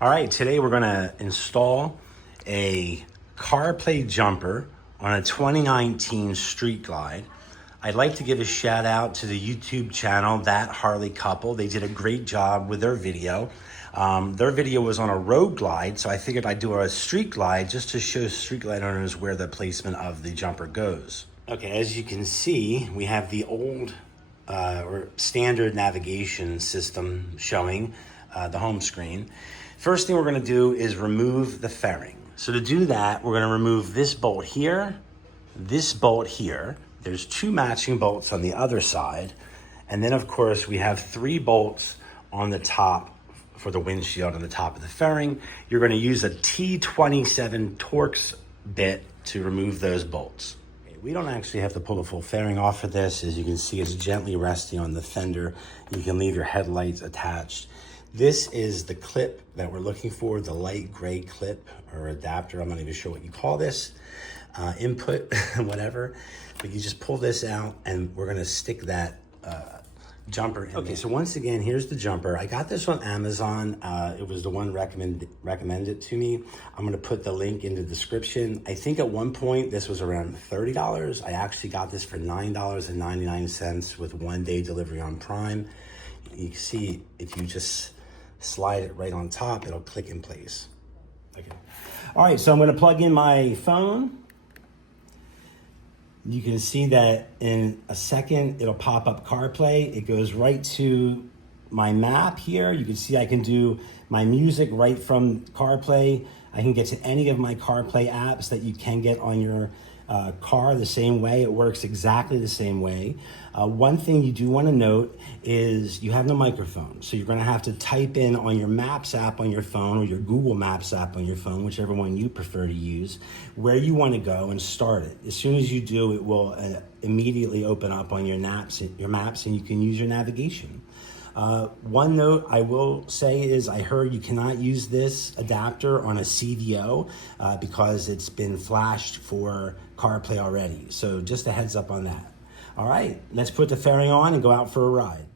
All right, today we're gonna install a CarPlay jumper on a 2019 Street Glide. I'd like to give a shout out to the YouTube channel, That Harley Couple. They did a great job with their video. Their video was on a road glide, so I figured I'd do a street glide just to show street glide owners where the placement of the jumper goes. Okay, as you can see, we have the old or standard navigation system showing the home screen. First thing we're gonna do is remove the fairing. So to do that, we're gonna remove this bolt here, this bolt here. There's two matching bolts on the other side. And then of course we have 3 bolts on the top for the windshield on the top of the fairing. You're gonna use a T27 Torx bit to remove those bolts. We don't actually have to pull the full fairing off of this. As you can see, it's gently resting on the fender. You can leave your headlights attached. This is the clip that we're looking for, the light gray clip or adapter. I'm not even sure what you call this, input, whatever. But you just pull this out and we're gonna stick that jumper in. Okay, so once again, here's the jumper. I got this on Amazon. It was the one recommended to me. I'm gonna put the link in the description. I think at one point this was around $30. I actually got this for $9.99 with 1-day delivery on Prime. You can see if you just slide it right on top, it'll click in place. Okay. All right, so I'm gonna plug in my phone. You can see that in a second, it'll pop up CarPlay. It goes right to my map here. You can see I can do my music right from CarPlay. I can get to any of my CarPlay apps that you can get on your car the same way. It works exactly the same way. One thing you do want to note is you have no microphone. So you're going to have to type in on your Maps app on your phone or your Google Maps app on your phone, whichever one you prefer to use, where you want to go and start it. As soon as you do, it will immediately open up on your maps and you can use your navigation. One note I will say is I heard you cannot use this adapter on a CVO because it's been flashed for CarPlay already. So just a heads up on that. All right, let's put the fairing on and go out for a ride.